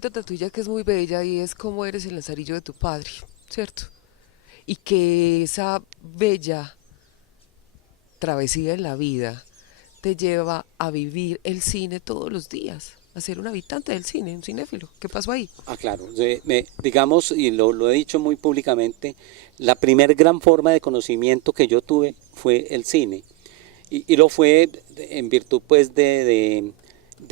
anécdota tuya que es muy bella y es cómo eres el Lazarillo de tu padre, ¿cierto? Y que esa bella travesía en la vida te lleva a vivir el cine todos los días, a ser un habitante del cine, un cinéfilo. ¿Qué pasó ahí? Ah, claro, digamos, y lo he dicho muy públicamente, la primer gran forma de conocimiento que yo tuve fue el cine. Y lo fue en virtud pues de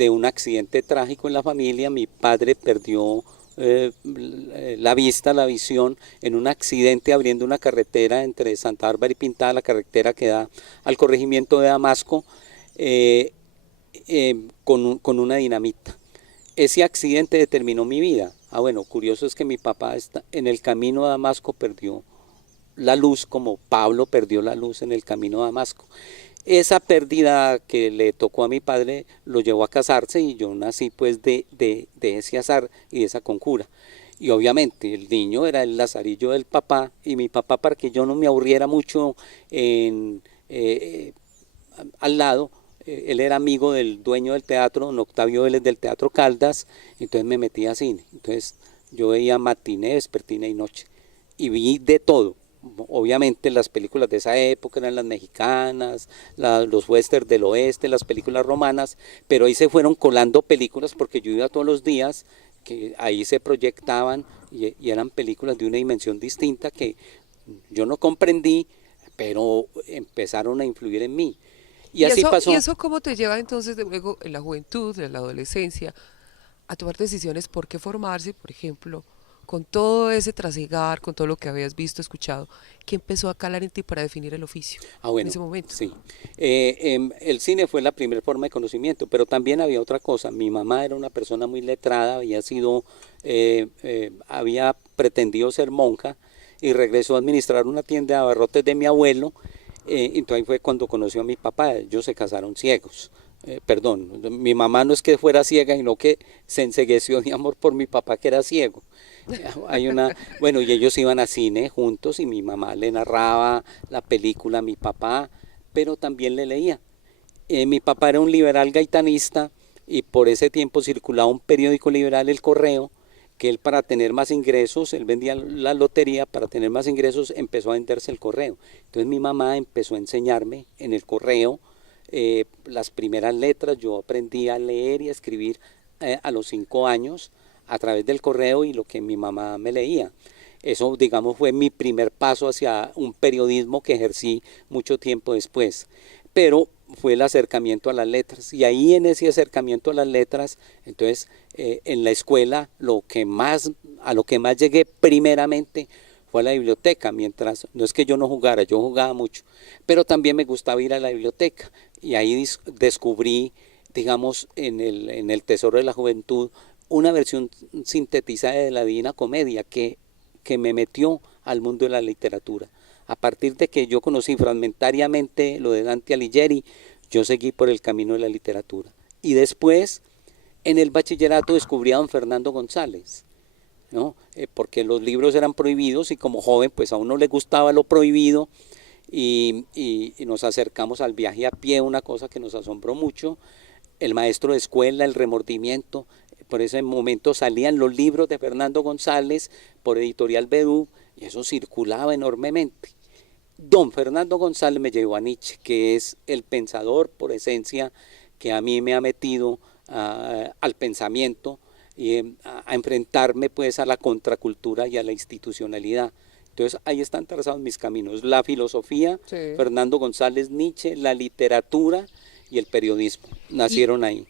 un accidente trágico en la familia. Mi padre perdió la vista, la visión, en un accidente abriendo una carretera entre Santa Bárbara y Pintada, la carretera que da al corregimiento de Damasco, eh, con una dinamita. Ese accidente determinó mi vida. Ah, bueno, curioso es que mi papá en el camino a Damasco perdió la luz, como Pablo perdió la luz en el camino a Damasco. Esa pérdida que le tocó a mi padre lo llevó a casarse, y yo nací pues de ese azar y de esa conjura. Y obviamente el niño era el lazarillo del papá, y mi papá, para que yo no me aburriera mucho en, al lado, él era amigo del dueño del teatro, don Octavio Vélez, del Teatro Caldas. Entonces me metí a cine. Entonces yo veía matiné, vespertina y noche, y vi de todo. Obviamente las películas de esa época eran las mexicanas, los westerns del oeste, las películas romanas, pero ahí se fueron colando películas porque yo iba todos los días, que ahí se proyectaban, y eran películas de una dimensión distinta que yo no comprendí, pero empezaron a influir en mí. Y así Y pasó. eso cómo te lleva entonces de luego en la juventud, en la adolescencia, a tomar decisiones por qué formarse, por ejemplo, con todo ese trasigar, con todo lo que habías visto, escuchado, ¿qué empezó a calar en ti para definir el oficio Ah, en bueno, ese momento? sí. El cine fue la primera forma de conocimiento, pero también había otra cosa. Mi mamá era una persona muy letrada, había pretendido ser monja, y regresó a administrar una tienda de abarrotes de mi abuelo. Entonces ahí fue cuando conoció a mi papá. Ellos se casaron ciegos. Perdón, mi mamá no es que fuera ciega, sino que se encegueció de amor por mi papá, que era ciego. Bueno, y ellos iban a cine juntos, y mi mamá le narraba la película a mi papá, pero también le leía. Mi papá era un liberal gaitanista, y por ese tiempo circulaba un periódico liberal, El Correo, que él, para tener más ingresos, él vendía la lotería, para tener más ingresos empezó a venderse el correo. Entonces mi mamá empezó a enseñarme en el correo las primeras letras. Yo aprendí a leer y a escribir a los 5 años a través del correo y lo que mi mamá me leía. Eso, digamos, fue mi primer paso hacia un periodismo que ejercí mucho tiempo después. Pero fue el acercamiento a las letras, y ahí, en ese acercamiento a las letras, entonces en la escuela a lo que más llegué primeramente fue a la biblioteca. Mientras, no es que yo no jugara, yo jugaba mucho, pero también me gustaba ir a la biblioteca, y ahí descubrí, digamos, en el Tesoro de la Juventud, una versión sintetizada de la Divina Comedia que me metió al mundo de la literatura. A partir de que yo conocí fragmentariamente lo de Dante Alighieri, yo seguí por el camino de la literatura. Y después, en el bachillerato, descubrí a don Fernando González, ¿no? Porque los libros eran prohibidos, y como joven pues a uno le gustaba lo prohibido, y nos acercamos al viaje a pie, una cosa que nos asombró mucho. El maestro de escuela, el remordimiento. Por ese momento salían los libros de Fernando González por Editorial Bedú, y eso circulaba enormemente. Don Fernando González me llevó a Nietzsche, que es el pensador por esencia que a mí me ha metido al pensamiento, y a enfrentarme pues a la contracultura y a la institucionalidad. Entonces ahí están trazados mis caminos: la filosofía, Sí. Fernando González, Nietzsche, la literatura y el periodismo. Y, Nacieron ahí.